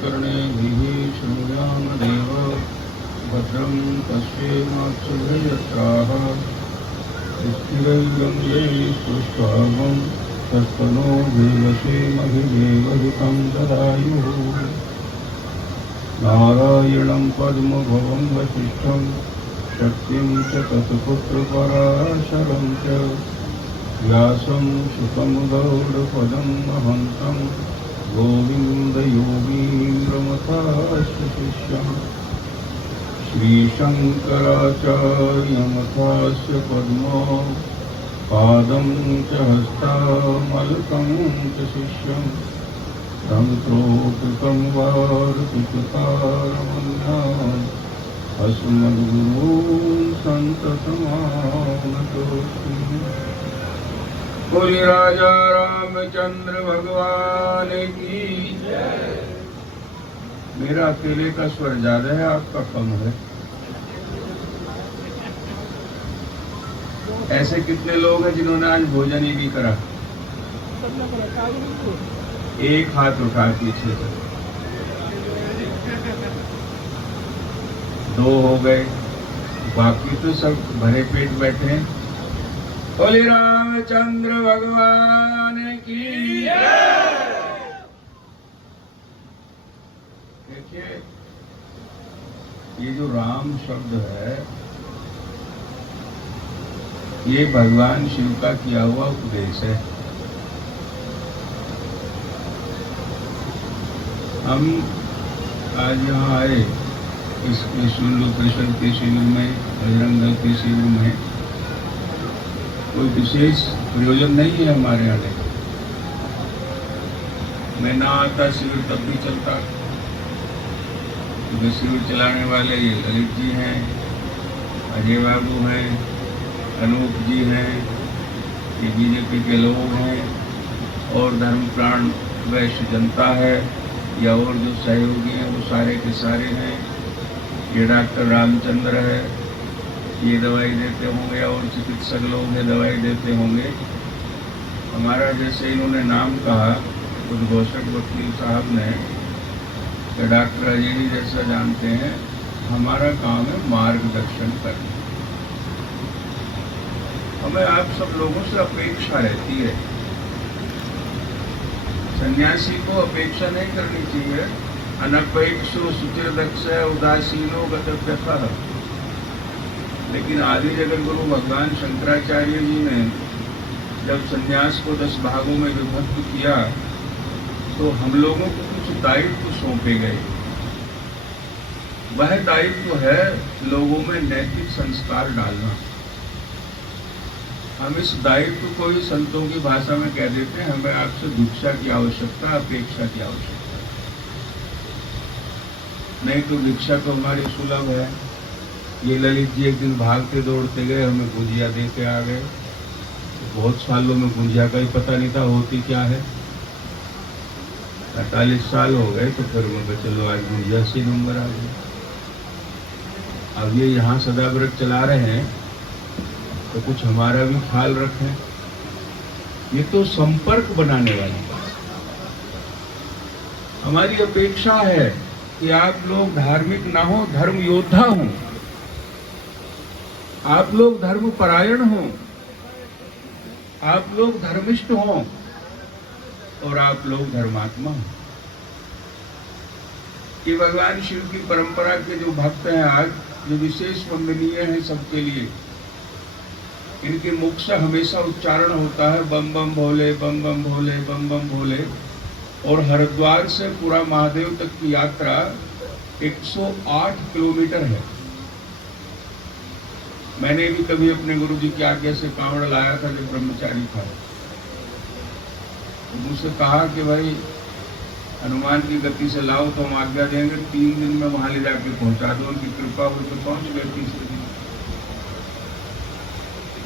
कर्णेभिः शृणुयामदेव भद्रं पश्येमाक्षभिर्यत्राः स्थिरैर्यं पुष्पावं तत्तनो देवसेमभिदेवहितं ददायुः नारायणं पद्मभवं वसिष्ठं शक्तिं च तत्पुत्रपराशरं च व्यासं शुकं गौडपदं महन्तं गोविन्दयोगीन्द्रमथास्य शिष्यम् श्रीशङ्कराचार्यमथास्य पद्मो पादं च हस्तामलकं च शिष्यं तन्त्रोकृतं वार्तिककारमन्याम् अस्मद्गुरून् सन्ततमानतोऽस्मि। बोलिए राजा रामचंद्र भगवान की जय। मेरा अकेले का स्वर ज्यादा है, आपका कम है। ऐसे कितने लोग हैं जिन्होंने आज भोजन ही नहीं करा? एक हाथ उठा पीछे से। 2 हो गए, बाकी तो सब भरे पेट बैठे हैं। बोले रामचंद्र भगवान की जय। देखिए, ये जो राम शब्द है, ये भगवान शिव का किया हुआ उपदेश है। हम आज यहाँ आए इस कृष्ण के शिविर में, बजरंग दल के शिविर में, कोई विशेष प्रयोजन नहीं है हमारे आने का। मैं ना आता शिविर तब भी चलता, क्योंकि शिविर चलाने वाले ये ललित जी हैं, अजय बाबू हैं, अनूप जी हैं, ये बीजेपी के लोग हैं, और धर्मप्राण वैश्य जनता है, या और जो सहयोगी हैं वो सारे के सारे हैं। ये डॉक्टर रामचंद्र है, ये दवाई देते होंगे, और चिकित्सक लोग हैं दवाई देते होंगे। हमारा जैसे इन्होंने नाम कहा उद्घोषक वकील साहब ने, तो डॉक्टर अजय जी जैसा जानते हैं, हमारा काम है मार्गदर्शन करना। हमें आप सब लोगों से अपेक्षा रहती है। सन्यासी को अपेक्षा नहीं करनी चाहिए। अनपेक्षो सुचिरदक्ष उदासीनो गतव्यतः। लेकिन आदि जगत गुरु भगवान शंकराचार्य जी ने जब सन्यास को 10 भागों में विभक्त किया, तो हम लोगों को कुछ दायित्व सौंपे गए। वह दायित्व है लोगों में नैतिक संस्कार डालना। हम इस दायित्व को ही संतों की भाषा में कह देते हैं, हमें आपसे भिक्षा की आवश्यकता, अपेक्षा की आवश्यकता नहीं। तो भिक्षा तो हमारी सुलभ है। ये ललित जी एक दिन भागते दौड़ते गए, हमें गुंजिया दे के आ गए। बहुत सालों में गुंजिया का ही पता नहीं था होती क्या है। 48 साल हो गए, तो फिर मैं चलो आज गुंजिया से नंबर आ गया। अब ये यहाँ सदाव्रत चला रहे हैं, तो कुछ हमारा भी ख्याल रखें। ये तो संपर्क बनाने वाली बात। हमारी अपेक्षा है कि आप लोग धार्मिक ना हो, धर्म योद्धा हों। आप लोग धर्म परायण हों, आप लोग धर्मिष्ठ हों, और आप लोग धर्मात्मा हों। ये भगवान शिव की परंपरा के जो भक्त हैं आज, जो विशेष वंदनीय हैं सबके लिए, इनके मुख से हमेशा उच्चारण होता है बम बम भोले, बम बम भोले, बम बम भोले। और हरिद्वार से पूरा महादेव तक की यात्रा 108 किलोमीटर है। मैंने भी कभी अपने गुरुजी की आज्ञा से कांवड़ लाया था जब ब्रह्मचारी था। तो मुझसे कहा कि भाई हनुमान की गति से लाओ तो हम आज्ञा देंगे, 3 दिन में वहां ले जाके पहुंचा दो। उनकी कृपा हुई तो पहुंच गए 3 दिन।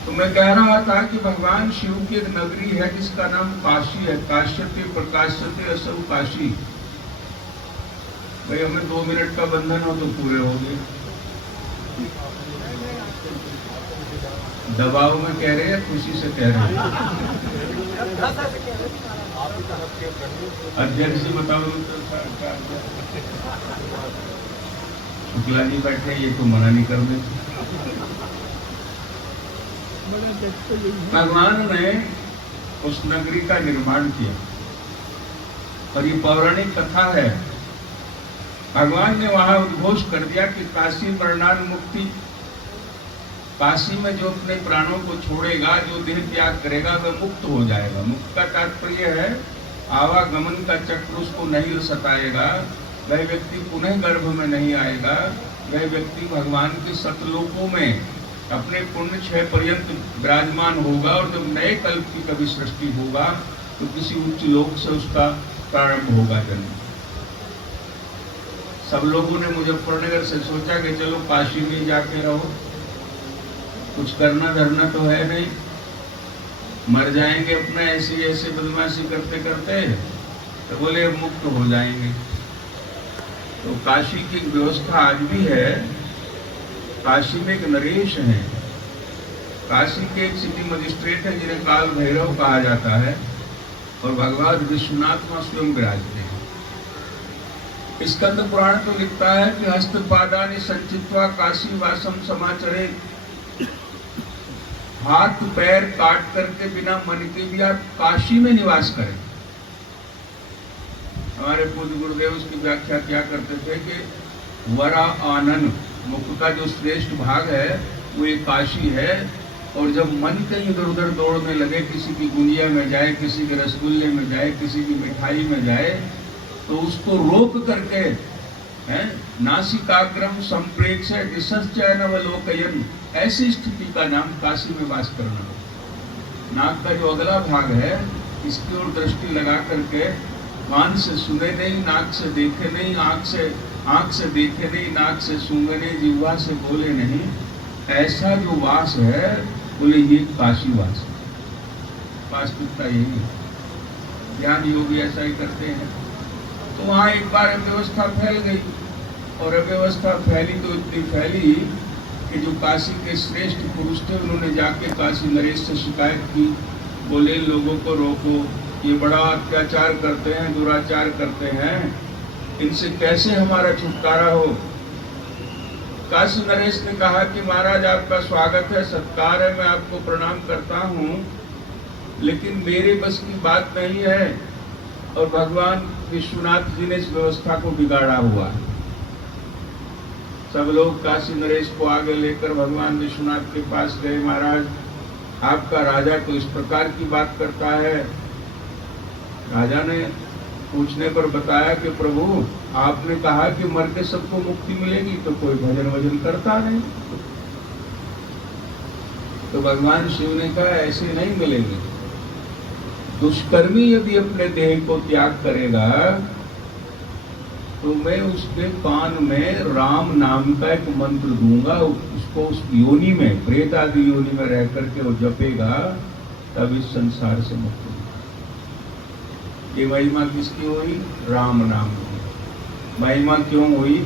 तो मैं कह रहा था कि भगवान शिव की एक नगरी है जिसका नाम काशी है। काश्यते प्रकाश्यते असौ काशी। भाई हमें 2 मिनट का बंधन हो तो पूरे हो गए। दबाव में कह रहे हैं, खुशी से कह रहे हैं? अध्यक्ष जी बताओ तो शुक्ला जी बैठे, ये तो मना नहीं कर देते। भगवान ने उस नगरी का निर्माण किया और ये पौराणिक कथा है। भगवान ने वहां उद्घोष कर दिया कि काशी मरणान मुक्ति, काशी में जो अपने प्राणों को छोड़ेगा, जो देह त्याग करेगा, वह मुक्त हो जाएगा। मुक्त का तात्पर्य है आवागमन का चक्र उसको नहीं सताएगा, वह व्यक्ति पुनः गर्भ में नहीं आएगा, वह व्यक्ति भगवान के सतलोकों में अपने पुण्य क्षय पर्यंत विराजमान होगा और जब नए कल्प की कभी सृष्टि होगा तो किसी उच्च लोक से उसका प्रारंभ होगा जन्म। सब लोगों ने मुजफ्फरनगर से सोचा कि चलो काशी में जाके रहो, कुछ करना धरना तो है नहीं, मर जाएंगे अपना ऐसी ऐसे बदमाशी करते करते, तो बोले मुक्त हो जाएंगे। तो काशी की व्यवस्था आज भी है। काशी में एक नरेश है, काशी के एक सिटी मजिस्ट्रेट है जिन्हें काल भैरव कहा जाता है, और भगवान विश्वनाथ वहां स्वयं विराजते हैं। स्कंद पुराण तो लिखता है कि हस्तपादानि संचित्वा काशी वासम समाचरे, हाथ पैर काट करके बिना मन के भी आप काशी में निवास करें। हमारे पूज्य गुरुदेव उसकी व्याख्या क्या करते थे कि वरा आनन, मुख का जो श्रेष्ठ भाग है वो एक काशी है, और जब मन कहीं इधर उधर दौड़ने लगे, किसी की गुंजिया में जाए, किसी के रसगुल्ले में जाए, किसी की मिठाई में जाए, तो उसको रोक करके नासिकाग्रम संप्रेक्ष दिशश्चैनवलोकयन, ऐसी स्थिति का नाम काशी में वास करना। नाक का जो अगला भाग है इसकी ओर दृष्टि लगा करके कान से सुने नहीं, नाक से देखे नहीं, आंख से देखे नहीं, नाक से सूंघे नहीं, जिह्वा से बोले नहीं, ऐसा जो वास है बोले ये काशी वास है। वास्तविकता यही है, ज्ञान योगी ऐसा ही करते हैं। तो वहां एक बार अव्यवस्था फैल गई, और अव्यवस्था फैली तो इतनी फैली कि जो काशी के श्रेष्ठ पुरुष थे उन्होंने जाके काशी नरेश से शिकायत की, बोले लोगों को रोको, ये बड़ा अत्याचार करते हैं, दुराचार करते हैं, इनसे कैसे हमारा छुटकारा हो। काशी नरेश ने कहा कि महाराज आपका स्वागत है, सत्कार है, मैं आपको प्रणाम करता हूँ, लेकिन मेरे बस की बात नहीं है, और भगवान विश्वनाथ जी ने इस व्यवस्था को बिगाड़ा हुआ है। सब लोग काशी नरेश को आगे लेकर भगवान विश्वनाथ के पास गए। महाराज आपका राजा तो इस प्रकार की बात करता है। राजा ने पूछने पर बताया कि प्रभु आपने कहा कि मर के सबको मुक्ति मिलेगी, तो कोई भजन वजन करता नहीं। तो भगवान शिव ने कहा ऐसे नहीं मिलेगी। दुष्कर्मी यदि अपने देह को त्याग करेगा तो मैं उसके कान में राम नाम का एक मंत्र दूंगा, उसको उस योनि में, प्रेत आदि योनि में रह करके वो जपेगा, तब इस संसार से मुक्त होगा। ये महिमा किसकी हुई? राम नाम की महिमा क्यों हुई?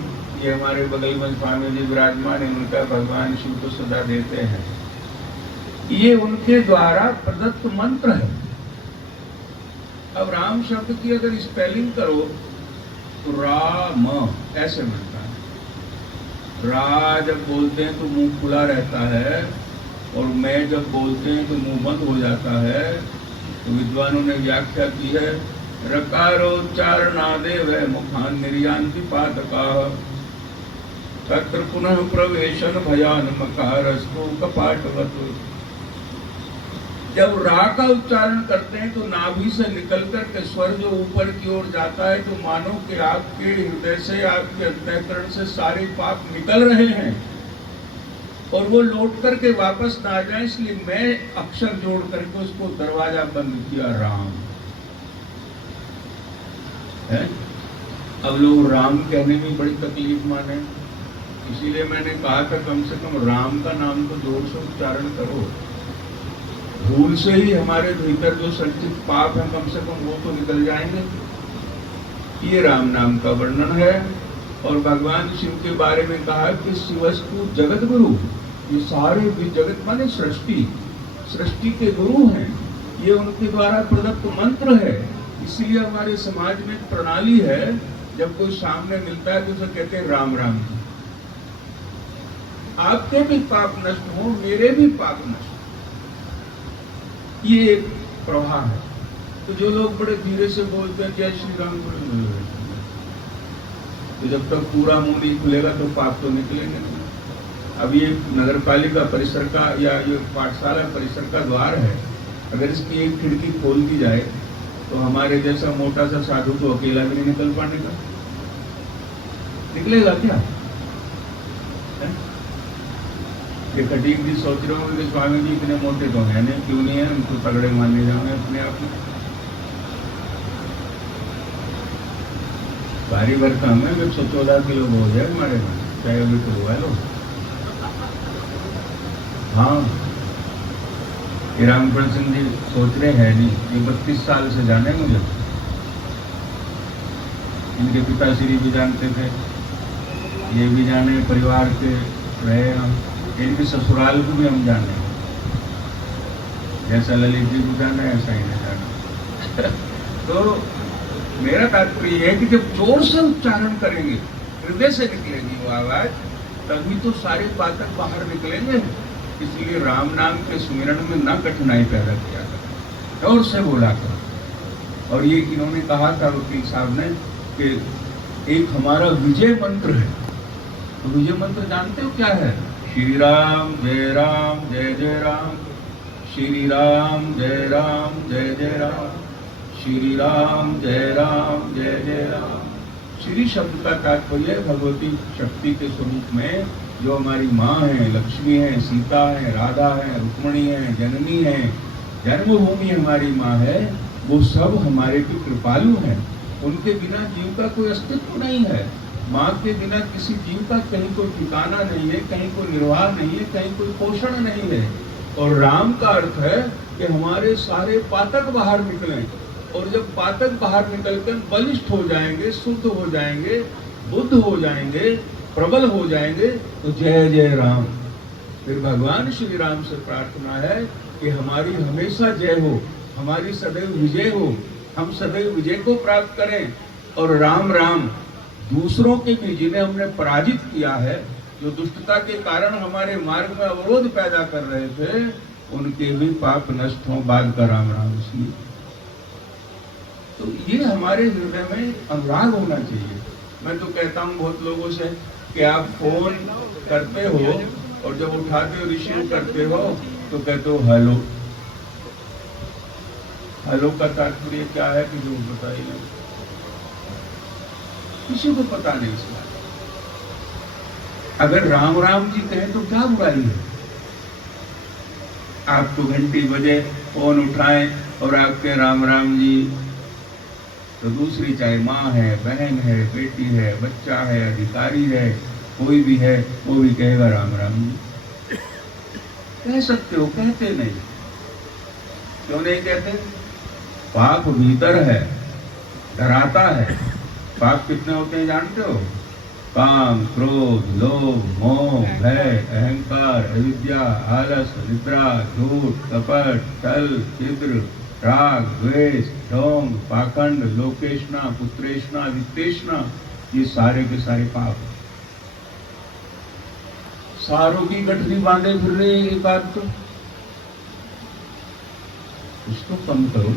ये हमारे बगल में स्वामी जी विराजमान है, उनका भगवान शिव को सदा देते हैं। ये उनके द्वारा प्रदत्त मंत्र है। अब राम शब्द की अगर स्पेलिंग करो तो राम ऐसे बनता है। रा जब बोलते हैं तो मुंह खुला रहता है, और मैं जब बोलते हैं तो मुंह बंद हो जाता है। तो विद्वानों ने व्याख्या की है, रकारोच्चारणादेव मुखान निर्यान्ति पातका तत्र पुनः प्रवेशन भयान मकारस्तु कपाटवत्। जब रा का उच्चारण करते हैं तो नाभि से निकलकर के स्वर जो ऊपर की ओर जाता है, तो मानो कि आपके हृदय से, आपके अंतःकरण से सारे पाप निकल रहे हैं और वो लौट करके वापस ना आ जाए, इसलिए मैं अक्षर जोड़ करके उसको दरवाजा बंद किया, राम है। अब लोग राम कहने में बड़ी तकलीफ माने, इसीलिए मैंने कहा था कम से कम राम का नाम तो जोर से उच्चारण करो। भूल से ही हमारे भीतर जो संचित पाप है कम से कम वो तो निकल जाएंगे। ये राम नाम का वर्णन है। और भगवान शिव के बारे में कहा कि शिवस्तु जगत गुरु, ये सारे भी जगत माने सृष्टि के गुरु हैं। ये उनके द्वारा प्रदत्त मंत्र है। इसीलिए हमारे समाज में एक प्रणाली है, जब कोई सामने मिलता है तो उसे कहते हैं राम राम जी। आपके भी पाप नष्ट हो, मेरे भी पाप नष्ट हो, ये एक प्रवाह है। तो जो लोग बड़े धीरे से बोलते हैं जय श्री राम, तो जब तक पूरा मुंह नहीं खुलेगा तो पाप तो निकलेंगे नहीं। अब ये नगर पालिका परिसर का या ये पाठशाला परिसर का द्वार है, अगर इसकी एक खिड़की खोल दी जाए तो हमारे जैसा मोटा सा साधु तो अकेला भी नहीं निकल पाने का, निकलेगा क्या? ये खटीक भी सोच रहे हो कि स्वामी जी इतने मोटे तो है नहीं, क्यों नहीं है, उनको तगड़े मानने जाओगे अपने आप में। भारी भर काम है, 114 किलो हो जाए हमारे में, चाहे अभी तो हुआ लो। हाँ, ये रामकृष्ण सिंह जी सोच रहे हैं नहीं, ये 32 साल से जाने मुझे, इनके पिताश्री भी जानते थे, ये भी जाने, परिवार के रहे हम, इनके ससुराल को भी हम जाने, जैसा ललित जी को जाना है ऐसा ही नहीं जाना। तो मेरा तात्पर्य है कि जब जोर से उच्चारण करेंगे, हृदय से निकलेगी वो आवाज, तभी तो सारे बातक बाहर निकलेंगे। इसलिए राम नाम के स्मरण में न कठिनाई पैदा किया था, जोर से बोला था। और ये इन्होंने कहा था वकील साहब ने कि एक हमारा विजय मंत्र है, तो विजय मंत्र जानते हो क्या है? श्री राम जय जय राम, श्री राम जय जय राम, श्री राम जय जय राम। श्री शब्द का तात्पर्य भगवती शक्ति के स्वरूप में जो हमारी माँ है, लक्ष्मी है, सीता है, राधा है, रुक्मणी है, जननी है, जन्मभूमि हमारी माँ है, वो सब हमारे की कृपालु हैं। उनके बिना जीव का कोई अस्तित्व नहीं है। माँ के बिना किसी जीव का कहीं कोई ठिकाना नहीं है, कहीं कोई निर्वाह नहीं है, कहीं कोई पोषण नहीं है। और राम का अर्थ है कि हमारे सारे पातक बाहर निकलें, और जब पातक बाहर निकलकर बलिष्ठ हो जाएंगे, शुद्ध हो जाएंगे, बुद्ध हो जाएंगे, प्रबल हो जाएंगे, तो जय जय राम। फिर भगवान श्री राम से प्रार्थना है कि हमारी हमेशा जय हो, हमारी सदैव विजय हो, हम सदैव विजय को प्राप्त करें। और राम राम दूसरों के भी, जिन्हें हमने पराजित किया है, जो दुष्टता के कारण हमारे मार्ग में अवरोध पैदा कर रहे थे, उनके भी पाप नष्ट हों, बाद का राम राम। इसलिए तो ये हमारे हृदय में अनुराग होना चाहिए। मैं तो कहता हूँ बहुत लोगों से कि आप फोन करते हो और जब उठाते हो, रिसीव करते हो, तो कहते हो हेलो। हेलो का तात्पर्य क्या है कि जो बताइए, किसी को पता नहीं इसका। अगर राम राम जी कहें तो क्या बुराई है? आपको घंटी बजे, फोन उठाएं और आपके राम राम जी, तो दूसरी चाहे माँ है, बहन है, बेटी है, बच्चा है, अधिकारी है, कोई भी है, वो भी कहेगा राम राम जी। कह सकते हो, कहते नहीं। क्यों नहीं कहते? पाप भीतर है, डराता है। पाप कितने होते हैं जानते हो? काम, क्रोध, लोभ, मोह, भय, अहंकार, अविद्या, आलस, निद्रा, झूठ, कपट, छल, छिद्र, राग, द्वेष, ढोंग, पाखंड, लोकेशना, पुत्रेशना, वित्तेशना, ये सारे के सारे पाप। सारों की गठरी बांधे फिर रहे एक आध, तो इसको कम करो,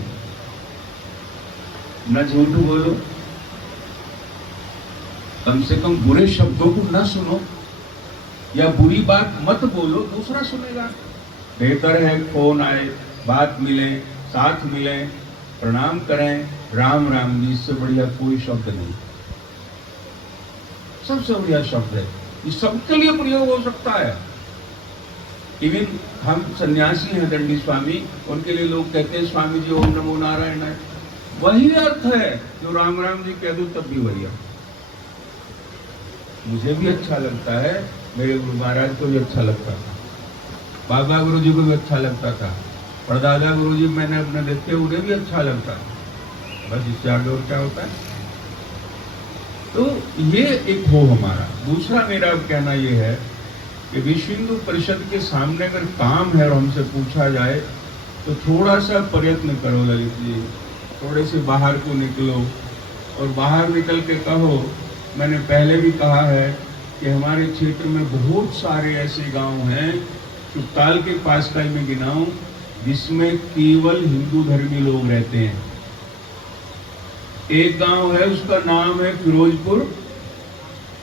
न झूठ बोलो, कम से कम बुरे शब्दों को न सुनो, या बुरी बात मत बोलो, दूसरा सुनेगा। बेहतर है फोन आए, बात मिले, साथ मिले, प्रणाम करें, राम राम जी, इससे बढ़िया कोई शब्द नहीं। सबसे बढ़िया शब्द है, ये सबके लिए प्रयोग हो सकता है। इवन हम सन्यासी हैं, दंडी स्वामी, उनके लिए लोग कहते हैं स्वामी जी ओम नमो नारायण है, वही अर्थ है जो राम राम जी कह दो तब भी वही है। मुझे भी अच्छा लगता है, मेरे गुरु महाराज को भी अच्छा लगता था, बाबा गुरु जी को भी अच्छा लगता था, परदादा गुरु जी मैंने अपने देखे, उन्हें भी अच्छा लगता है। बस इससे आगे और क्या होता है? तो ये एक हो हमारा। दूसरा मेरा कहना ये है कि विश्व हिंदू परिषद के सामने अगर काम है और हमसे पूछा जाए तो थोड़ा सा प्रयत्न करो ललित जी, थोड़े से बाहर को निकलो और बाहर निकल के कहो। मैंने पहले भी कहा है कि हमारे क्षेत्र में बहुत सारे ऐसे गांव हैं, सुकताल के पास का मैं गिनाऊं, जिसमें केवल हिंदू धर्मी लोग रहते हैं। एक गांव है, उसका नाम है फिरोजपुर,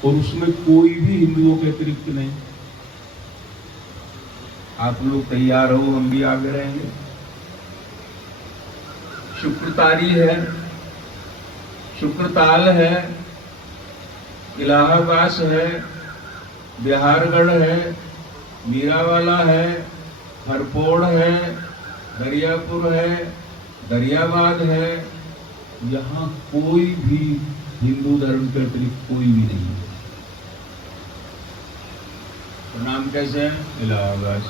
और उसमें कोई भी हिंदुओं के अतिरिक्त नहीं। आप लोग तैयार हो, हम भी आगे रहेंगे। शुक्रतारी है, शुक्रताल है, इलाहाबाद है, बिहारगढ़ है, मीरावाला है, हरपोड़ है, दरियापुर है, दरियाबाद है। यहाँ कोई भी हिंदू धर्म के अतिरिक्त कोई भी नहीं है। तो नाम कैसे है? इलाहाबाद।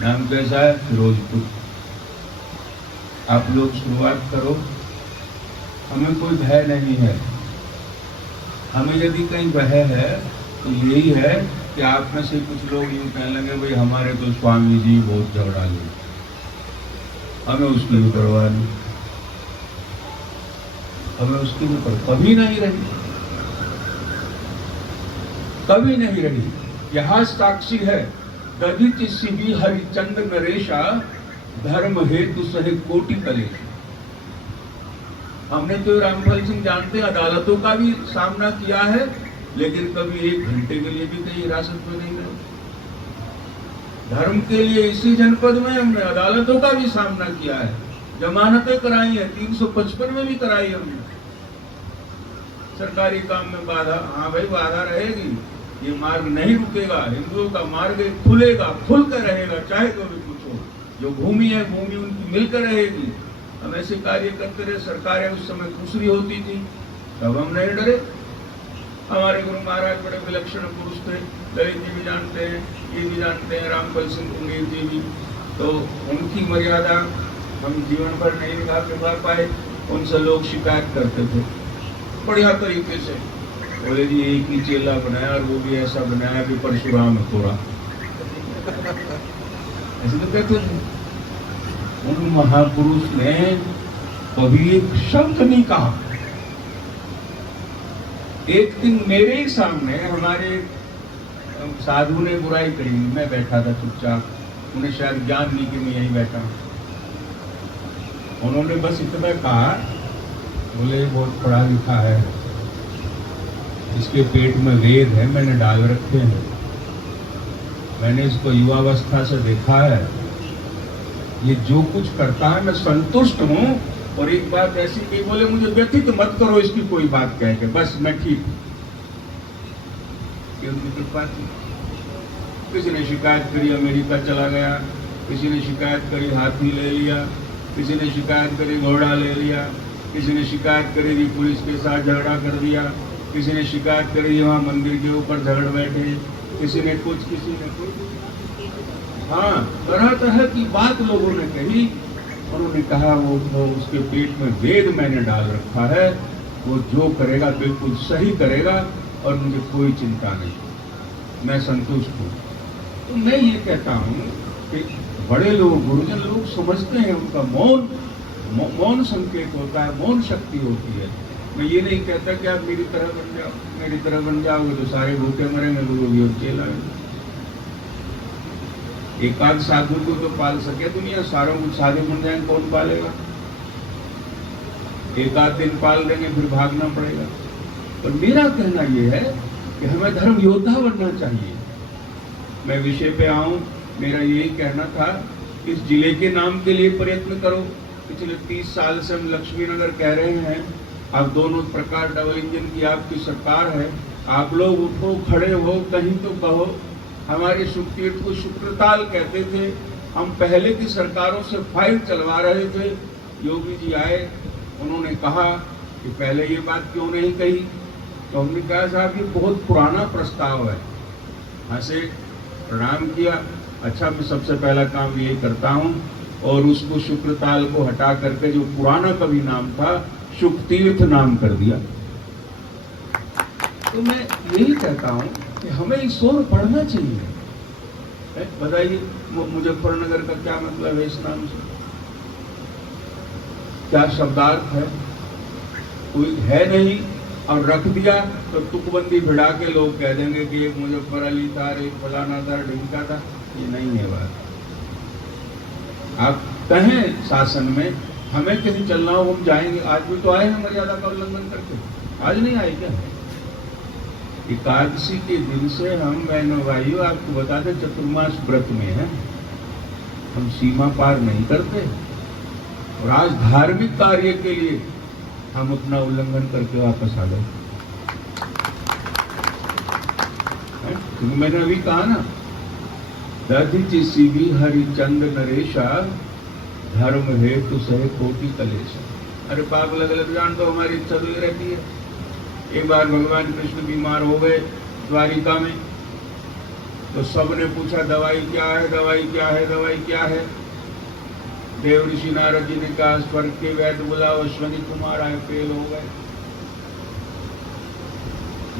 नाम कैसा है? फिरोजपुर। आप लोग शुरुआत करो। हमें कोई भय नहीं है। हमें यदि कहीं भय है तो यही है कि आप में से कुछ लोग यूं कहने लगे, भाई हमारे तो स्वामी जी बहुत झगड़ा ले, हमें उसकी भी परवाह नहीं, हमें उसकी भी परवाह कभी नहीं रही, कभी नहीं रही। यह साक्षी है, दधिच शिवी हरिचंद्र नरेशा, धर्म हेतु सहे कोटि कलेश। हमने तो रामफल सिंह जानते हैं, अदालतों का भी सामना किया है, लेकिन कभी एक घंटे के लिए भी कहीं हिरासत में नहीं गए। धर्म के लिए इसी जनपद में हमने अदालतों का भी सामना किया है, जमानतें कराई है, 355 में भी कराई हमने। सरकारी काम में बाधा, हाँ भाई बाधा रहेगी, ये मार्ग नहीं रुकेगा, हिंदुओं का मार्ग खुलेगा, खुल कर रहेगा, चाहे तो भी कुछ हो। जो भूमि है, भूमि उनकी मिलकर रहेगी। हम ऐसे कार्य करते रहे, सरकारें उस समय दूसरी होती थी, तब हम नहीं डरे। हमारे गुरु महाराज बड़े विलक्षण पुरुष थे, ललित जी भी जानते हैं, ये भी जानते हैं, रामफल सिंह कुंगेर जी भी। तो उनकी मर्यादा हम जीवन भर नहीं निभा पाए। उनसे लोग शिकायत करते थे बढ़िया तरीके से, बोले जी एक ही चेला बनाया और वो भी ऐसा बनाया कि परशुराम है थोड़ा, ऐसे तो कहते थे। उन महापुरुष ने कभी एक शब्द नहीं कहा। एक दिन मेरे ही सामने हमारे साधु ने बुराई करी, मैं बैठा था चुपचाप, उन्हें शायद ज्ञान नहीं कि मैं यहीं बैठा। उन्होंने बस इतना कहा, बोले बहुत पढ़ा लिखा है, इसके पेट में वेद है, मैंने डाल रखे हैं, मैंने इसको युवावस्था से देखा है, ये जो कुछ करता है मैं संतुष्ट हूं। और एक बात ऐसी कही, बोले मुझे व्यथित मत करो इसकी कोई बात कह के, बस मैं ठीक हूं। उनकी कृपा थी। किसी ने शिकायत करी अमेरिका चला गया, किसी ने शिकायत करी हाथी ले लिया, किसी ने शिकायत करी घोड़ा ले लिया, किसी ने शिकायत करी कि पुलिस के साथ झगड़ा कर दिया, किसी ने शिकायत करी वहां मंदिर के ऊपर झगड़ बैठे, किसी ने कुछ, किसी ने कुछ। हाँ, तरह तरह की बात लोगों ने कही। उन्होंने कहा वो उसके पेट में वेद मैंने डाल रखा है, वो जो करेगा बिल्कुल सही करेगा और मुझे कोई चिंता नहीं, मैं संतुष्ट हूँ। तो मैं ये कहता हूँ कि बड़े लोग, गुरुजन लोग समझते हैं, उनका मौन संकेत होता है, मौन शक्ति होती है। मैं ये नहीं कहता कि आप मेरी तरह बन जाओ, मेरी तरह बन जाओगे तो सारे भूखे मरेंगे, गुरु और चेला। एक आध साधु को तो पाल सके दुनिया, सारों को साधु बन जाए कौन पालेगा? एक आध दिन पाल देंगे फिर भागना पड़ेगा। पर मेरा कहना यह है कि हमें धर्म योद्धा बनना चाहिए। मैं विषय पे आऊं, मेरा यही कहना था, इस जिले के नाम के लिए प्रयत्न करो। पिछले 30 साल से हम लक्ष्मी नगर कह रहे हैं, आप दोनों प्रकार डबल इंजन की आपकी सरकार है, आप लोग उठो, खड़े हो, कहीं तो कहो। हमारे शुक्तीर्थ को शुक्रताल कहते थे, हम पहले की सरकारों से फाइल चलवा रहे थे। योगी जी आए, उन्होंने कहा कि पहले ये बात क्यों नहीं कही, तो हमने कहा साहब ये बहुत पुराना प्रस्ताव है। हंसे, प्रणाम किया, अच्छा मैं सबसे पहला काम ये करता हूँ, और उसको शुक्रताल को हटा करके जो पुराना कभी नाम था शुक्तीर्थ नाम कर दिया। तो मैं यही कहता हूँ कि हमें इस ओर बढ़ना चाहिए। बताइए मुजफ्फरनगर का क्या मतलब है इस नाम से? क्या शब्दार्थ है, कोई है नहीं, और रख दिया तो तुकबंदी भिड़ा के लोग कह देंगे कि एक मुजफ्फर अली था, एक फलाना था, ढिमका था। ये नहीं है बात। आप कहें शासन में हमें कहीं चलना हो हम जाएंगे, आज भी तो आए हैं मर्यादा का उल्लंघन करके, आज नहीं आए क्या? एकादशी के दिन से हम बहनों भाइयों आपको बता दें चतुर्मास व्रत में है, हम सीमा पार नहीं करते, और आज धार्मिक कार्य के लिए हम अपना उल्लंघन करके वापस आ गए। क्योंकि मैंने अभी कहा ना, दधि शिवी हरिचंद नरेशा धर्म हेतु सहे कोटि कलेशा। अरे पाप अलग अलग जान तो हमारी इच्छा तो ये रहती है। एक बार भगवान कृष्ण बीमार हो गए द्वारिका में, तो सबने पूछा दवाई क्या है, दवाई क्या है, दवाई क्या है। देव ऋषि नारद जी ने कहा स्वर्ग के वैद्य बुलाओ, अश्वनी कुमार आए, फेल हो गए।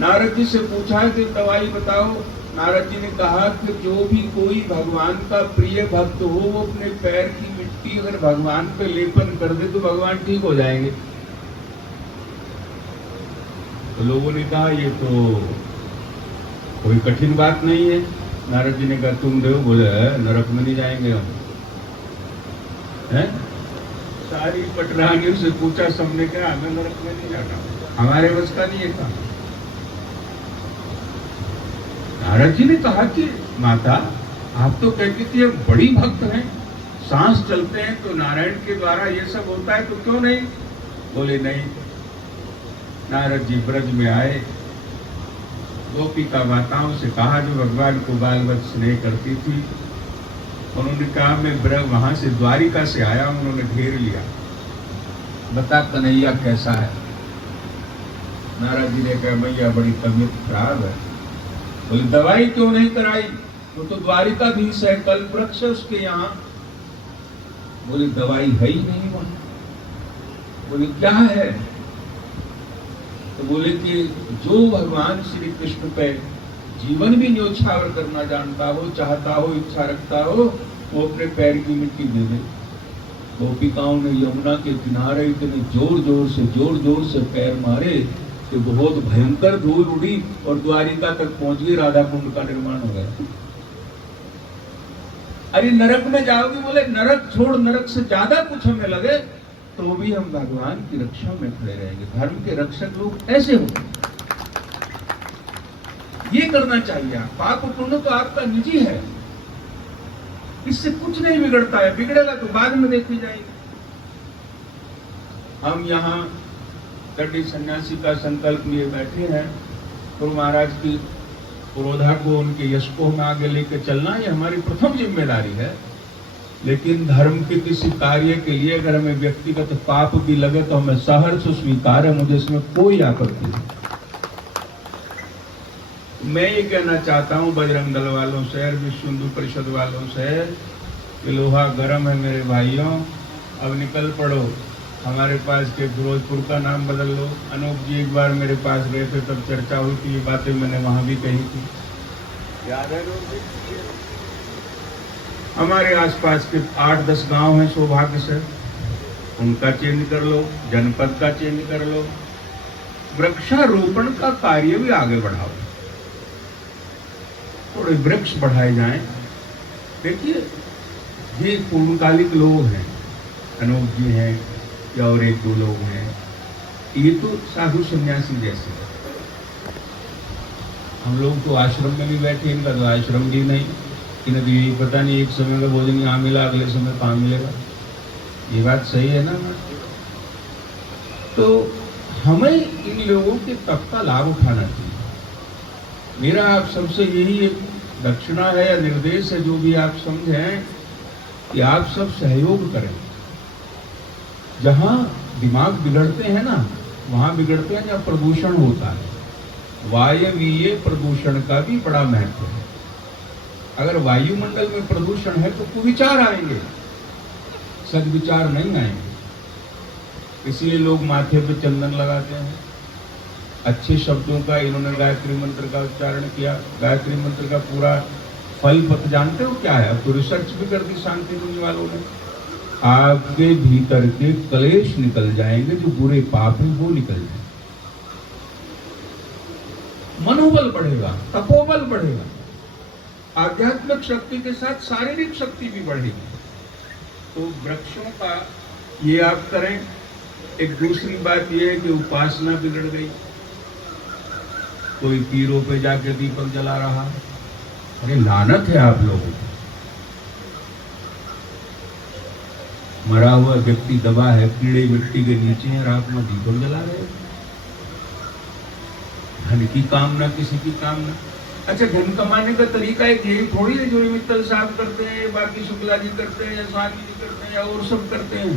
नारद जी से पूछा कि दवाई बताओ। नारद जी ने कहा कि जो भी कोई भगवान का प्रिय भक्त हो वो अपने पैर की मिट्टी अगर भगवान पे लेपन कर दे तो भगवान ठीक हो जाएंगे। तो लोगों ने कहा ये तो कोई कठिन बात नहीं है। नारद जी ने कहा तुम देव बोले नरक में नहीं जाएंगे हम, हैं? सारी पटरानियों से पूछा, सबने कहा हमें नरक में नहीं जाना, हमारे बस का नहीं है काम। नारद जी ने कहा कि माता आप तो कहती थी हम बड़ी भक्त हैं, सांस चलते हैं तो नारायण के द्वारा ये सब होता है, तो क्यों नहीं? बोले नहीं। नारद जी ब्रज में आए, गोपिका माताओं से कहा जो भगवान को बाल बच्चे स्नेह करती थी, उन्होंने कहा मैं वहां से द्वारिका से आया, उन्होंने घेर लिया, बता कन्हैया कैसा है? नारद जी ने कहा मैया बड़ी तबीयत खराब है। बोले दवाई क्यों नहीं कराई? वो तो द्वारिकाधीश है, कल्प वृक्ष है उसके यहाँ। बोले दवाई है ही नहीं वहां। बोले क्या है? तो बोले कि जो भगवान श्री कृष्ण पे जीवन भी न्योछावर करना जानता हो, चाहता हो, इच्छा रखता हो, वो अपने पैर की मिट्टी दे दे। गोपिकाओं ने यमुना के किनारे इतने जोर जोर से पैर मारे कि बहुत भयंकर धूल उड़ी और द्वारिका तक पहुंच गई, राधा कुंड का निर्माण हो गया। अरे नरक में जाओगी? बोले नरक छोड़, नरक से ज्यादा कुछ हमें लगे तो भी हम भगवान की रक्षा में खड़े रहेंगे। धर्म के रक्षक लोग ऐसे होते, ये करना चाहिए। पाप पुण्य तो आपका निजी है, इससे कुछ नहीं बिगड़ता है, बिगड़ेगा तो बाद में देखी जाएगी। हम यहाँ दंडी सन्यासी का संकल्प लिए बैठे हैं, गुरु महाराज की पुरोधा को, उनके यश को हमें आगे लेकर चलना, ये हमारी प्रथम जिम्मेदारी है। लेकिन धर्म के किसी कार्य के लिए अगर हमें व्यक्तिगत पाप भी लगे तो हमें सहर्ष स्वीकार है, मुझे इसमें कोई आपत्ति नहीं। मैं ये कहना चाहता हूँ बजरंग दल वालों से, विश्व हिंदू परिषद वालों से कि लोहा गर्म है मेरे भाइयों, अब निकल पड़ो। हमारे पास के फिरोजपुर का नाम बदल लो। अनूप जी एक बार मेरे पास गए थे, तब चर्चा हुई थी, ये बातें मैंने वहां भी कही थी, याद है? हमारे आसपास के 8-10 गांव हैं सौभाग्य से, उनका चेंज कर लो, जनपद का चेंज कर लो, वृक्षारोपण का कार्य भी आगे बढ़ाओ, थोड़े वृक्ष बढ़ाए जाएं। देखिए ये पूर्णकालिक लोग हैं, अनूप जी हैं या और 1-2 लोग हैं, ये तो साधु सन्यासी जैसे। हम लोग तो आश्रम में भी बैठे, इनका तो आश्रम भी नहीं, इन्हें तो यही पता नहीं एक समय का भोजन यहाँ मिला, अगले समय कहाँ मिलेगा। ये बात सही है ना? तो हमें इन लोगों के तप का लाभ उठाना चाहिए। मेरा आप सबसे यही एक दक्षिणा है या निर्देश है, जो भी आप समझें, कि आप सब सहयोग करें। जहां दिमाग बिगड़ते हैं ना, वहां बिगड़ते हैं जहां प्रदूषण होता है। वायवीय प्रदूषण का भी बड़ा महत्व है। अगर वायुमंडल में प्रदूषण है तो कुविचार आएंगे, सद्विचार नहीं आएंगे। इसलिए लोग माथे पे चंदन लगाते हैं। अच्छे शब्दों का इन्होंने गायत्री मंत्र का उच्चारण किया। गायत्री मंत्र का पूरा फल पथ जानते हो क्या है? अब तो रिसर्च भी कर दी शांति कुंज वालों ने। आपके भीतर के कलेश निकल जाएंगे, जो बुरे पाप हैं वो निकल जाएंगे, मनोबल बढ़ेगा, तपोबल बढ़ेगा, आध्यात्मिक शक्ति के साथ शारीरिक शक्ति भी बढ़ेगी। तो वृक्षों का ये आप करें। एक दूसरी बात ये है कि उपासना बिगड़ गई, कोई पीरों पे जाके दीपक जला रहा, अरे लानत है आप लोगों को। मरा हुआ व्यक्ति दबा है, कीड़े मिट्टी के नीचे है, रात में दीपक जला रहे, धन की कामना, किसी की कामना। अच्छा, धन कमाने का तरीका एक यही थोड़ी है जो मित्तल साहब करते हैं, बाकी शुक्ला जी करते हैं, या स्वामी जी करते हैं, या और सब करते हैं।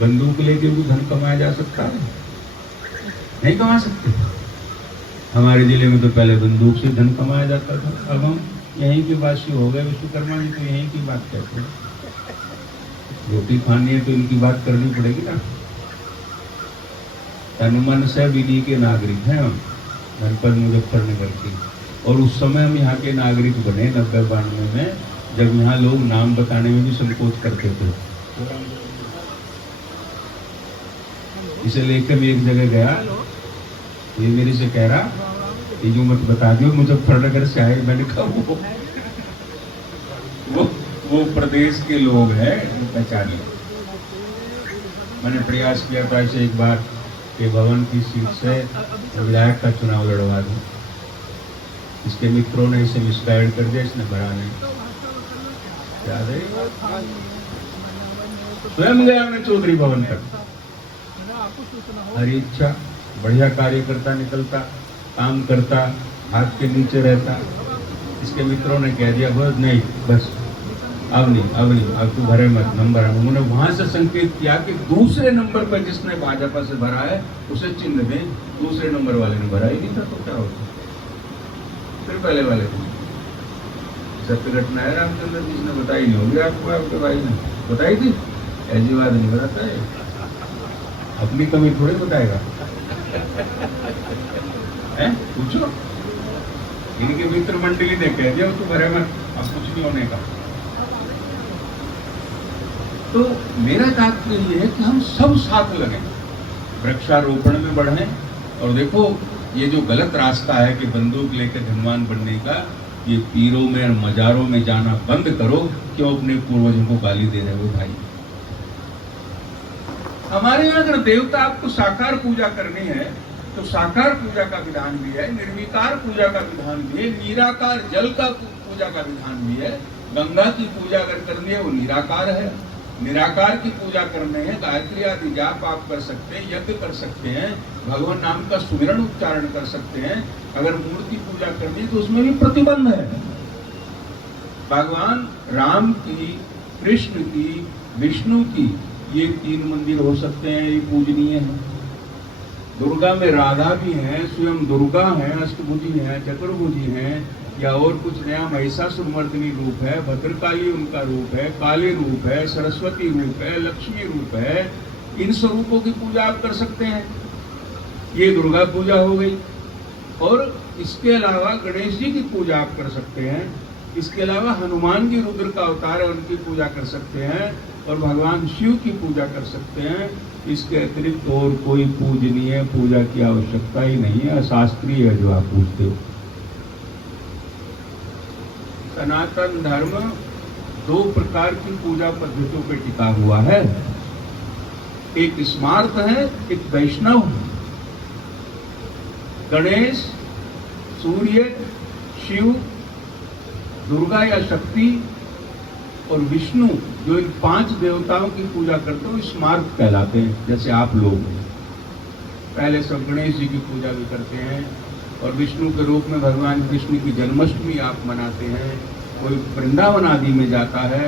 बंदूक लेके भी धन कमाया जा सकता है? नहीं कमा सकते। हमारे जिले में तो पहले बंदूक से धन कमाया जाता था, अब हम यहीं के वासी हो गए। विश्वकर्मा जी तो यहीं की बात कहते हैं, रोटी खानी है तो इनकी बात करनी पड़ेगी ना। तन मन से विधि के नागरिक हैं हम, जनपद मुजफ्फरनगर की। और उस समय हम यहाँ के नागरिक बने 90-92 में, जब यहाँ लोग नाम बताने में भी संकोच करते थे। इसे लेकर भी एक जगह गया, ये मेरे से कह रहा ये जो मत बता दियो मुजफ्फरनगर से आए। मैंने कहा वो प्रदेश के लोग हैं, पहचानिए। मैंने प्रयास किया था इसे एक बार कि भवन की सीट से विधायक का चुनाव लड़वा दूं। इसके मित्रों ने इसे मिसगाइड कर दिया, इसने भरा नहीं। याद है? स्वयं गया मैं चौधरी भवन तक, हरी इच्छा, बढ़िया कार्यकर्ता निकलता, काम करता, हाथ के नीचे रहता। इसके मित्रों ने कह दिया बस नहीं, बस अब नहीं, अब तू भरे मत, नंबर। उन्होंने वहां से संकेत किया कि दूसरे नंबर पर जिसने भाजपा से भरा है उसे चिन्ह दें। दूसरे नंबर वाले ने भरा ही नहीं था, तो क्या होता? फिर पहले वाले को सत्य घटना है, रामचंद्र जी ने बताई नहीं होगी आपको, आपके भाई ने बताई थी। ऐसी बात नहीं बताता है, अपनी कमी थोड़ी बताएगा। पूछो, इनके मित्र मंडली ने कह दिया तू भरे मत, अब कुछ नहीं होने का। तो मेरा तात्पर्य यह है कि हम सब साथ लगे, वृक्षारोपण में बढ़े। और देखो, ये जो गलत रास्ता है कि बंदूक लेकर धनवान बनने का, ये पीरों में और मजारों में जाना बंद करो। क्यों अपने पूर्वजों को गाली दे रहे हो भाई? हमारे यहाँ अगर देवता आपको साकार पूजा करनी है तो साकार पूजा का विधान भी है, निर्विकार पूजा का विधान भी है, निराकार जल का पूजा का विधान भी है। गंगा की पूजा अगर करनी है वो निराकार है। निराकार की पूजा करने हैं, गायत्री आदि जाप आप कर सकते हैं, यज्ञ कर सकते हैं, भगवान नाम का सुमिरन उच्चारण कर सकते हैं। अगर मूर्ति पूजा करनी है तो उसमें भी प्रतिबंध है। भगवान राम की, कृष्ण की, विष्णु की, ये 3 मंदिर हो सकते हैं, ये पूजनीय है। दुर्गा में राधा भी है, स्वयं दुर्गा है, अष्टभुजी है, चतुर्भुजी है, या और कुछ नया महिषासुरमर्दिनी रूप है, भद्रकाली उनका रूप है, काली रूप है, सरस्वती रूप है, लक्ष्मी रूप है। इन स्वरूपों की पूजा आप कर सकते हैं। ये दुर्गा पूजा हो गई। और इसके अलावा गणेश जी की पूजा आप कर सकते हैं। इसके अलावा हनुमान जी रुद्र का अवतार है, उनकी पूजा कर सकते हैं। और भगवान शिव की पूजा कर सकते हैं। इसके अतिरिक्त और कोई पूजनीय पूजा की आवश्यकता ही नहीं है। अशास्त्रीय है जो आप पूछते हो। सनातन धर्म 2 प्रकार की पूजा पद्धतियों पर टिका हुआ है। एक स्मार्त है, एक वैष्णव है। गणेश, सूर्य, शिव, दुर्गा या शक्ति और विष्णु, जो इन 5 देवताओं की पूजा करते हो, स्मार्त कहलाते हैं। जैसे आप लोग पहले सब गणेश जी की पूजा भी करते हैं, और विष्णु के रूप में भगवान कृष्ण की जन्माष्टमी आप मनाते हैं। कोई वृंदावन आदि में जाता है,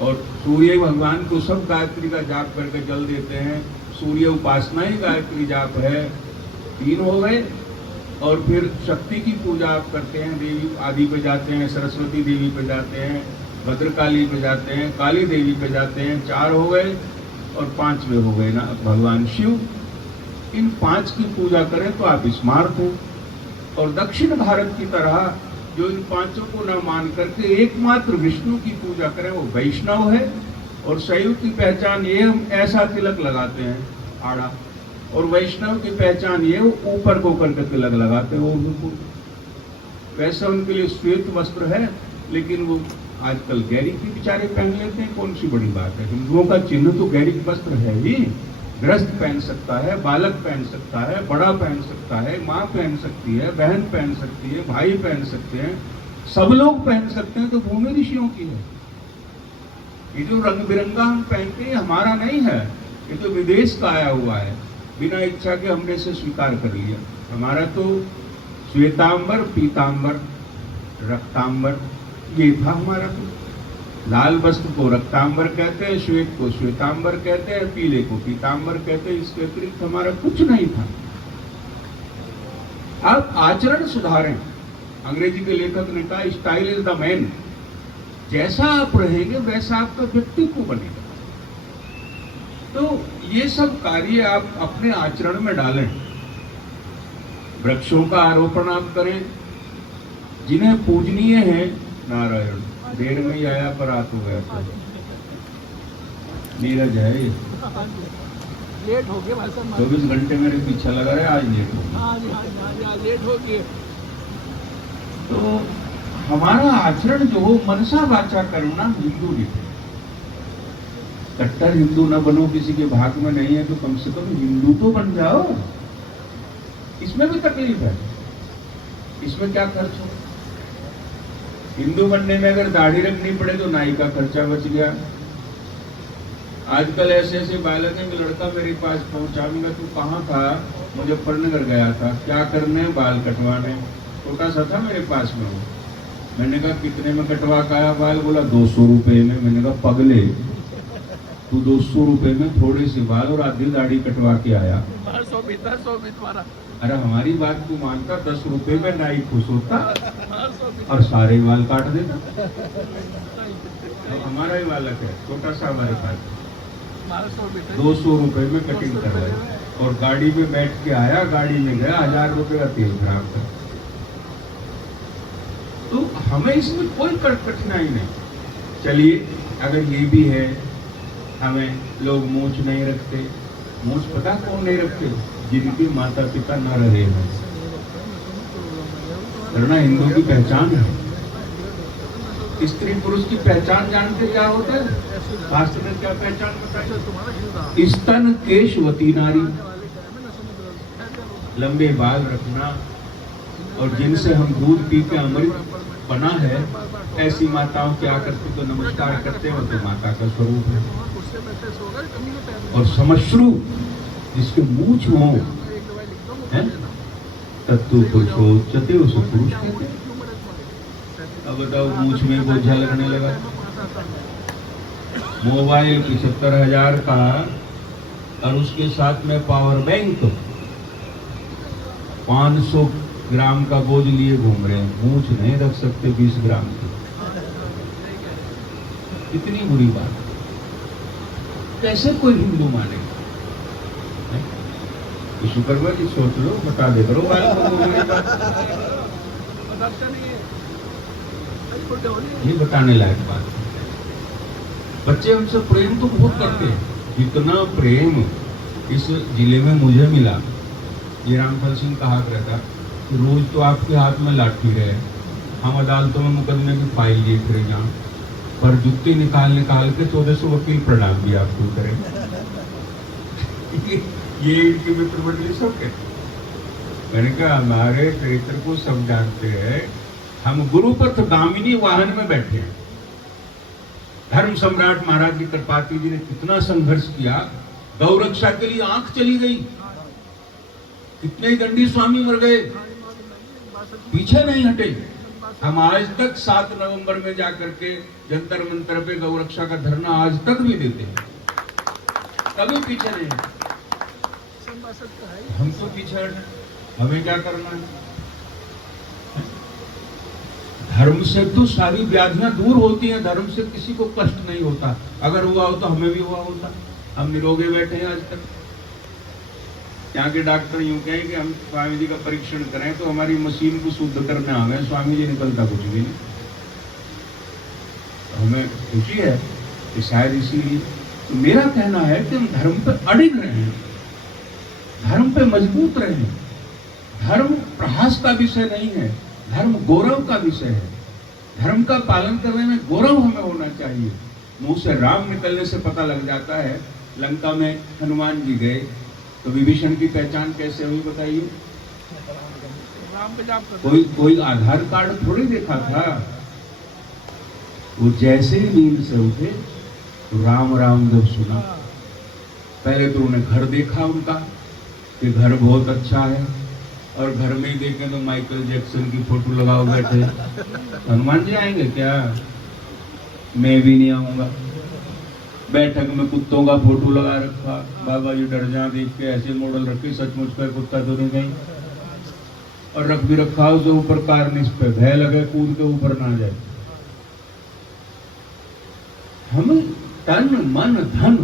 और सूर्य भगवान को सब गायत्री का जाप करके जल देते हैं। सूर्य उपासना ही गायत्री जाप है। 3 हो गए। और फिर शक्ति की पूजा आप करते हैं, देवी आदि पे जाते हैं, सरस्वती देवी पे जाते हैं, भद्रकाली पे जाते हैं, काली देवी पे जाते हैं। 4 हो गए। और 5वें हो गए ना भगवान शिव। इन 5 की पूजा करें तो आप स्मार्त हो। और दक्षिण भारत की तरह जो इन 5 को न मान करके एकमात्र विष्णु की पूजा करें, वो वैष्णव है। और शैव की पहचान ये, हम ऐसा तिलक लगाते हैं आड़ा, और वैष्णव की पहचान ये ऊपर को करके तिलक लगाते हैं, वो बिल्कुल वैसा उनके लिए श्वेत वस्त्र है, लेकिन वो आजकल गैरी की बेचारे पहन लेते हैं, कौन सी बड़ी बात है। हिंदुओं का चिन्ह तो गैरी वस्त्र है ही। गृहस्थ पहन सकता है, बालक पहन सकता है, बड़ा पहन सकता है, माँ पहन सकती है, बहन पहन सकती है, भाई पहन सकते हैं, सब लोग पहन सकते हैं। तो भूमि ऋषियों की है। ये जो रंग बिरंगा हम पहनते हैं हमारा नहीं है, ये तो विदेश का आया हुआ है, बिना इच्छा के हमने इसे स्वीकार कर लिया। हमारा तो श्वेतांबर, पीतांबर, रक्तांबर, ये था हमारा। तो लाल वस्त्र को रक्तांबर कहते हैं, श्वेत को श्वेतांबर कहते हैं, पीले को पीतांबर कहते हैं। इसके अतिरिक्त हमारा कुछ नहीं था। आप आचरण सुधारें। अंग्रेजी के लेखक ने कहा, स्टाइल इज द मैन। जैसा आप रहेंगे वैसा आपका व्यक्तित्व बनेगा। तो ये सब कार्य आप अपने आचरण में डालें। वृक्षों का आरोपण आप करें, जिन्हें पूजनीय है। नारायण देर में ही आया पर आ तो गया था। नीरज है ये, लेट हो गया भाई साहब। 24 घंटे मेरे पीछे लगा रहे, आज लेट हो गया। हाँ जी, हाँ, लेट हो गए। तो हमारा आचरण जो हो, मनसा वाचा करुणा हिंदू लिखे। कट्टर हिंदू न बनो, किसी के भाग में नहीं है तो कम से कम हिंदू तो बन जाओ। इसमें भी तकलीफ है, इसमें क्या खर्च हो। हिंदू बनने में अगर दाढ़ी रखनी पड़े तो नाई का खर्चा बच गया। आजकल ऐसे ऐसे बालक हैं कि लड़का मेरे पास पहुंचा, मैं तू कहाँ था? मुजफ्फरनगर गया था। क्या करने? बाल कटवाने। छोटा सा था मेरे पास में वो। मैंने कहा कितने में कटवा के आया बाल? बोला 200 रुपए में। मैंने कहा पगले, तू 200 रुपए में थोड़े से बाल और आधी दाढ़ी कटवा के आया। 100 तुम्हारा। अरे हमारी बात तू मानता, 10 रुपए में नाई खुश होता और सारे बाल काट देता। तो हमारा ही बालक है, छोटा सा हमारे पास, 200 रुपए में कटिंग करवाई और गाड़ी में बैठ के आया। गाड़ी में गया, 1000 रुपए का तेल खराब था। तो हमें इसमें कोई कठिनाई नहीं। चलिए, अगर ये भी है, हमें लोग मूंछ नहीं रखते। मूंछ पता कौन नहीं रखते? जिनके माता पिता न रहे हैं। करना हिंदू की पहचान है। स्त्री पुरुष की पहचान जानते क्या होता है? शास्त्र ने क्या पहचान बताई? स्तन केशवती नारी, लंबे बाल रखना, और जिनसे हम दूध पी के अमृत बना है, ऐसी माताओं क्या करते तो नमस्कार करते हो, तो माता का स्वरूप है। और समश्रु, जिसके मूछ हो, तत्व पुरुषोच्चते, उसे पुरुष कहते हैं। अब बताओ, मूछ में बोझा लगने लगा। मोबाइल 75,000 का और उसके साथ में पावर बैंक 500 ग्राम का बोझ लिए घूम रहे हैं। मूछ नहीं रख सकते 20 ग्राम की। कितनी बुरी बात। कैसे कोई हिंदू मानेगा? शुक्र जी सोच लो, बता दे करो ये बताने लायक बात। बच्चे हमसे प्रेम तो बहुत करते हैं। इतना प्रेम इस जिले में मुझे मिला। ये रामफल सिंह कहा करता कि रोज तो आपके हाथ में लाठी रहे, हम अदालतों में मुकदमे की फाइल लिए फिर यहाँ पर जुत्ती निकाल के 1400 वकील प्रणाम भी आपको करें। ये इनकी मित्र मंडली सब के। मैंने कहा हमारे चरित्र को सब जानते हैं। हम गुरुपथ गामिनी वाहन में बैठे हैं। धर्म सम्राट महाराज जी कृपाति जी ने कितना संघर्ष किया, गौरक्षा के लिए आंख चली गई। कितने दंडी स्वामी मर गए, पीछे नहीं हटे। हम आज तक 7 नवंबर में जाकर के जंतर मंतर पे गौरक्षा का धरना आज तक भी देते हैं, कभी पीछे नहीं। हम तो पीछे हटे, हमें क्या करना है? धर्म से तो सारी व्याधियां दूर होती हैं, धर्म से किसी को कष्ट नहीं होता। अगर हुआ हो तो हमें भी हुआ होता। हम निरोगे बैठे हैं आज तक। यहाँ के डॉक्टर यूं कहें कि हम स्वामी जी का परीक्षण करें तो हमारी मशीन को शुद्ध करने आ गए, स्वामी जी निकलता कुछ भी नहीं। हमें खुशी है कि शायद इसीलिए तो मेरा कहना है कि हम धर्म पे अड़िग रहें, धर्म पे मजबूत रहें। धर्म प्रहास का विषय नहीं है, धर्म गौरव का विषय है। धर्म का पालन करने में गौरव हमें होना चाहिए। मुंह से राम निकलने से पता लग जाता है। लंका में हनुमान जी गए तो विभीषण की पहचान कैसे हुई बताइए? राम पे जाप करते कोई आधार कार्ड थोड़ी देखा था। वो जैसे ही नींद से उठे तो राम राम जब सुना, पहले तो उन्हें घर देखा उनका कि घर बहुत अच्छा है, और घर में ही देखें तो माइकल जैक्सन की फोटो लगाओ बैठे। हनुमान जी आएंगे क्या? मैं भी नहीं आऊंगा। बैठक में कुत्तों का फोटो लगा रखा, बाबा जी डर जा देख के, ऐसे मॉडल रखे सचमुच का कुत्ता तो नहीं कहीं, और रख भी रखा उसे ऊपर कार्निश पे, भय लगे कूद के ऊपर ना जाए। हमें तन मन धन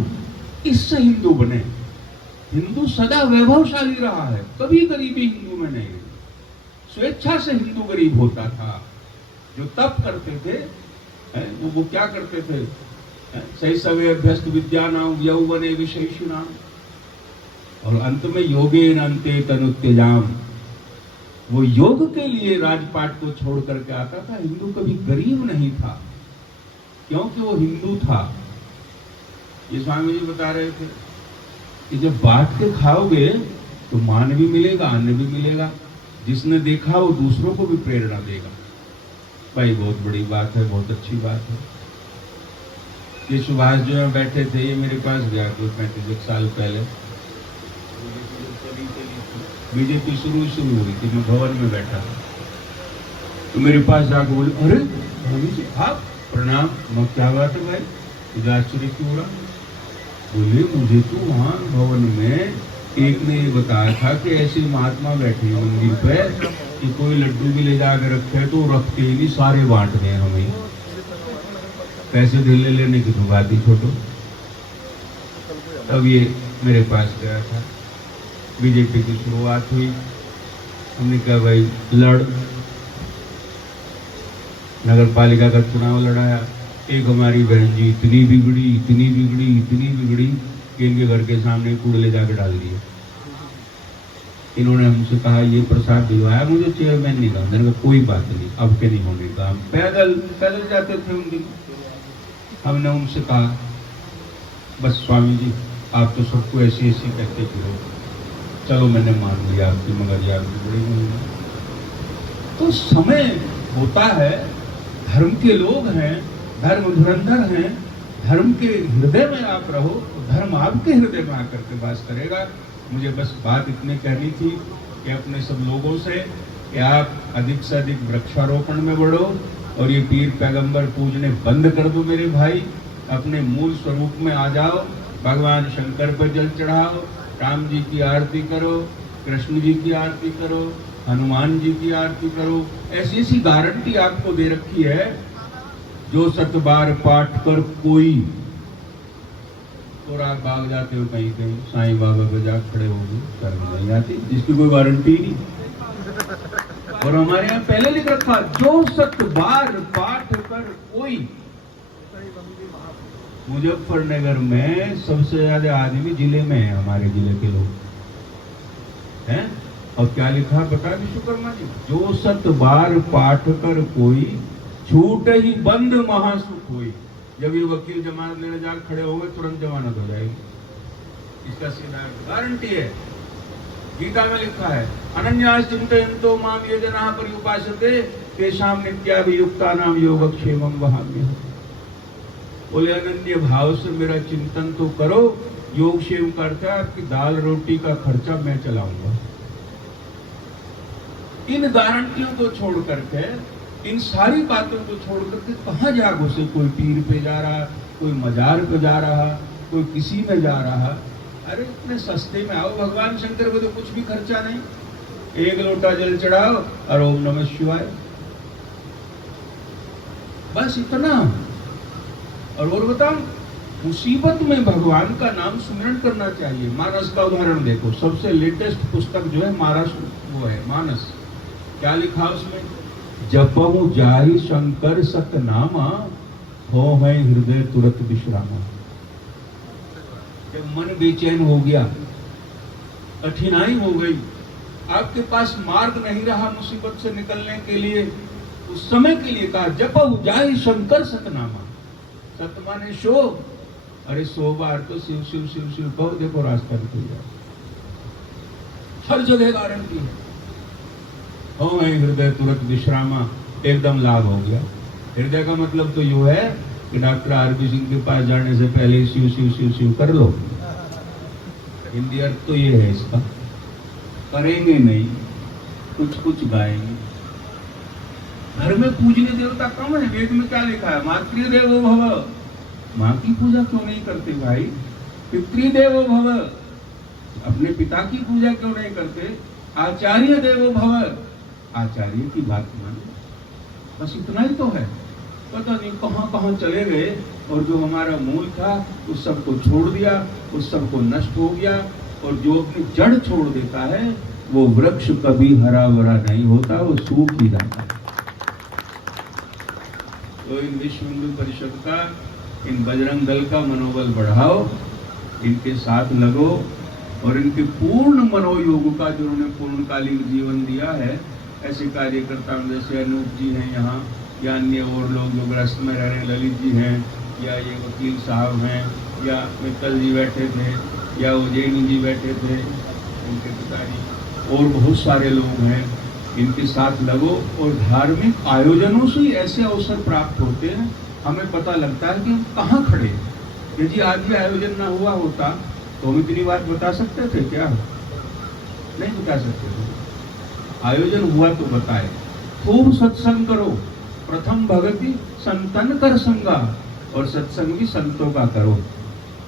इससे हिंदू बने। हिंदू सदा वैभवशाली रहा है, कभी गरीबी हिंदू में नहीं। स्वेच्छा से हिंदू गरीब होता था। जो तप करते थे वो क्या करते थे? शैशवे अभ्यस्त विद्यानाम यौवने विशेषणाम, और अंत में योगेन अन्ते तनुत्यजाम। वो योग के लिए राजपाट को छोड़ करके आता था। हिंदू कभी गरीब नहीं था, क्योंकि वो हिंदू था। ये स्वामी जी बता रहे थे कि जब बांट के खाओगे तो मान भी मिलेगा, अन्न भी मिलेगा। जिसने देखा वो दूसरों को भी प्रेरणा देगा। भाई बहुत बड़ी बात है, बहुत अच्छी बात है। ये सुभाष जो है बैठे थे, ये मेरे पास गया कोई 35 साल पहले। बीजेपी शुरू हुई थी, मैं भवन में बैठा था, तो मेरे पास जाकर बोले, अरे स्वामी जी आप प्रणाम। मैं क्या बात है भाई, मुझे आश्चर्य क्यों हो रहा? बोले मुझे तो वहाँ भवन में एक ने ये बताया था कि ऐसे महात्मा बैठे हैं मंदिर पे कि कोई लड्डू भी ले जाकर रखे तो रखते ही नहीं, सारे बांट गए हमें। पैसे ढीले लेने की तो बात ही छोड़ो। तब ये मेरे पास गया था, बीजेपी की शुरुआत हुई। हमने कहा भाई लड़, नगर पालिका का चुनाव लड़ाया। एक हमारी बहन जी इतनी बिगड़ी कि इनके घर के सामने कूड़ ले जाकर डाल दिए। इन्होंने हमसे कहा ये प्रसाद दिलवाया, मुझे चेयरमैन नहीं कहा। मैंने कहा कोई बात नहीं, अब के नहीं होने का। हम पैदल जाते थे उन दिन। हमने उनसे कहा बस स्वामी जी आप तो सबको ऐसी कहते थे, चलो मैंने मान लिया आपकी, मगर ये आपकी बड़ी नहीं। तो समय होता है, धर्म के लोग हैं, धर्म धुरंधर हैं, धर्म के हृदय में आप रहो तो धर्म आपके हृदय में आकर के वास करेगा। मुझे बस बात इतनी कहनी थी कि अपने सब लोगों से कि आप अधिक से अधिक वृक्षारोपण में बढ़ो, और ये पीर पैगंबर पूजने बंद कर दो मेरे भाई। अपने मूल स्वरूप में आ जाओ, भगवान शंकर पर जल चढ़ाओ, राम जी की आरती करो, कृष्ण जी की आरती करो, हनुमान जी की आरती करो। ऐसी गारंटी आपको दे रखी है, जो 7 बार पाठ कर कोई, और आप भाग जाते हो कहीं साईं बाबा पे जा खड़े हो गए, शर्म नहीं आती, जिसकी कोई गारंटी नहीं। और हमारे यहाँ पहले लिख रखा, जो 7 बार पाठ कर कोई। मुजफ्फरनगर में सबसे ज्यादा आदमी जिले में है, हमारे जिले के लोग हैं। और क्या लिखा पता विश्वकर्मा जी, जो 7 बार पाठ कर कोई, छूट ही बंद महासुख हुई। जब ये वकील जमानत लेने जा खड़े हो गए, तुरंत जमानत हो जाएगी। इसका सीधा गारंटी है। गीता में लिखा है, अनन्यास चिंतयन्तो माम ये जनाः पर्युपासते तेषां नित्याभियुक्तानां योगक्षेमं वहाम्यहम्। बोले अनन्य भाव से मेरा चिंतन तो करो, योग क्षेम करता है आपकी दाल रोटी का खर्चा मैं चलाऊंगा। इन गारंटियों को छोड़ करके, इन सारी बातों को छोड़ करके कहाँ जा घुसे? कोई पीर पे जा रहा, कोई मजार पे जा रहा, कोई किसी में जा रहा। अरे इतने सस्ते में आओ, भगवान शंकर को तो कुछ भी खर्चा नहीं, 1 लोटा जल चढ़ाओ और ओम नमः शिवाय, बस इतना। और बताओ, मुसीबत में भगवान का नाम सुमिरन करना चाहिए। मानस का उदाहरण देखो, सबसे लेटेस्ट पुस्तक जो है मानस, वो है मानस। क्या लिखा उसमें? जपहु जाहि शंकर सतनामा, हो है हृदय तुरंत विश्रामा। जब मन बेचैन हो गया, कठिनाई हो गई, आपके पास मार्ग नहीं रहा मुसीबत से निकलने के लिए, उस समय के लिए कहा जपहु जाहि शंकर सतनामा। सत माने शो, अरे 100 बार तो शिव शिव शिव शिव कहो, देखो रास्ता निकल जाए। हर जगह गारंटी है। हो हृदय तुरंत विश्रामा, एकदम लाभ हो गया। हृदय का मतलब तो यू है कि डॉक्टर आरपी सिंह के पास जाने से पहले ही शिव शिव शिव शिव कर लो। हिंदी अर्थ तो ये है इसका। करेंगे नहीं, कुछ कुछ गाएंगे। घर में पूजनीय देवता कम है। वेद में क्या लिखा है? मातृदेवो भव। माँ की पूजा क्यों नहीं करते भाई? पितृदेवो भव। अपने पिता की पूजा क्यों नहीं करते? आचार्य देवो भव। आचार्य की बात माने। बस इतना ही तो है। पता नहीं कहां कहां चले गए और जो हमारा मूल था उस सबको छोड़ दिया, उस सबको नष्ट हो गया। और जो अपनी जड़ छोड़ देता है वो वृक्ष कभी हरा भरा नहीं होता, वो सूख ही जाता है। तो इन विश्व हिंदू परिषद का, इन बजरंग दल का मनोबल बढ़ाओ, इनके साथ लगो और इनके पूर्ण मनोयोग का जो उन्होंने पूर्णकालीन जीवन दिया है, ऐसे कार्यकर्ता जैसे अनूप जी हैं यहाँ, या अन्य और लोग जो ग्रस्त में रह रहे, ललित जी हैं, या ये वकील साहब हैं, या मित्तल जी बैठे थे, या उज्जैन जी बैठे थे, उनके पिताजी, और बहुत सारे लोग हैं। इनके साथ लगो और धार्मिक आयोजनों से ऐसे अवसर प्राप्त होते हैं, हमें पता लगता है कि हम कहाँ खड़े हैं। यदि आज भी आयोजन ना हुआ होता तो हम इतनी बात बता सकते थे क्या? नहीं बता सकते थे। आयोजन हुआ तो बताए। खूब सत्संग करो। प्रथम भगति संतन कर संगा, और सत्संग भी संतों का करो।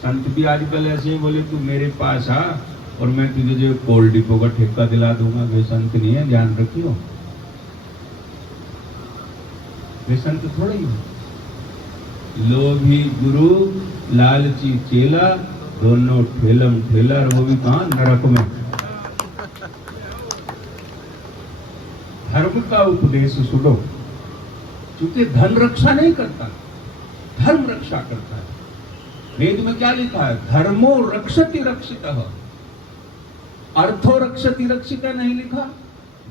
संत भी आजकल ऐसे ही बोले तू मेरे पास आ और मैं तुझे जो कोल डिपो का ठेका दिला दूंगा। वे संत नहीं है, ध्यान रखियो। वे संत थोड़े ही लोभी गुरु लालची चेला, दोनों ठेलम ठेला, और वो भी कहां? नरक में। धर्म का उपदेश सुनो, क्योंकि धन रक्षा नहीं करता, धर्म रक्षा करता है। वेद में क्या लिखा है? धर्मो रक्षति रक्षितः। अर्थो रक्षति रक्षिता नहीं लिखा,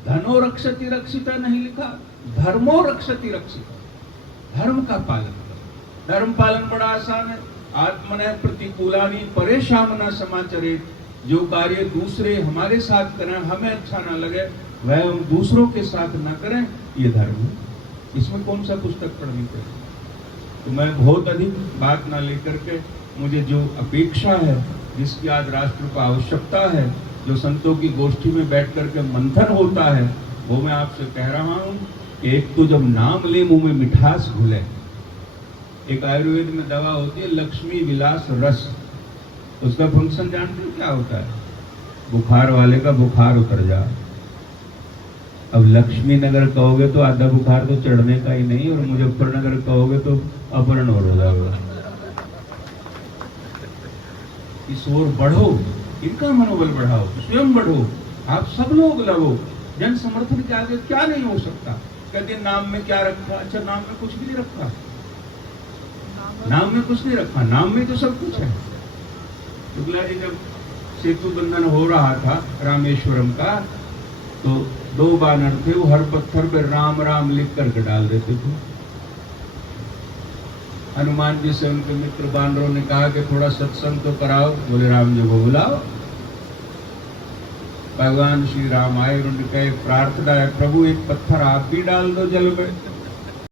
धनो रक्षति रक्षिता नहीं लिखा, धर्मो रक्षति रक्षिता। धर्म का पालन करो। धर्म पालन बड़ा आसान है। आत्मने प्रतिकूलानि परेशान न समाचरित। जो कार्य दूसरे हमारे साथ करें, हमें अच्छा ना लगे, वह हम दूसरों के साथ ना करें, ये धर्म है। इसमें कौन सा पुस्तक पढ़नी चाहिए? तो मैं बहुत अधिक बात ना लेकर के, मुझे जो अपेक्षा है, जिसकी आज राष्ट्र को आवश्यकता है, जो संतों की गोष्ठी में बैठ करके मंथन होता है, वो मैं आपसे कह रहा हूँ कि एक तो जब नाम ले मुंह में मिठास घुले। एक आयुर्वेद में दवा होती है लक्ष्मी विलास रस, उसका फंक्शन जानते हो क्या होता है? बुखार वाले का बुखार उतर जाए। अब लक्ष्मी नगर कहोगे तो आधा बुखार तो चढ़ने का ही नहीं, और मुजफ्फरनगर कहोगे तो अपहरण हो जाएगा। इस ओर बढ़ो, इनका मनोबल बढ़ाओ, स्वयं बढ़ो, आप सब लोग लगो। जन समर्थन के आगे क्या नहीं हो सकता? कहते नाम में क्या रखा? अच्छा, नाम में कुछ भी नहीं रखा। नाम में कुछ नहीं रखा, नाम में तो सब कुछ है। शुक्ला जी जब सेतु बंधन हो रहा था रामेश्वरम का, तो 2 बानर थे, वो हर पत्थर पे राम राम लिख करके डाल देते थे। हनुमान जी से उनके मित्र बानरों ने कहा कि थोड़ा सत्संग तो कराओ। बोले राम जी को बुलाओ। भगवान श्री राम आए, उन्होंने कहा प्रार्थना है प्रभु, एक पत्थर आप भी डाल दो जल में।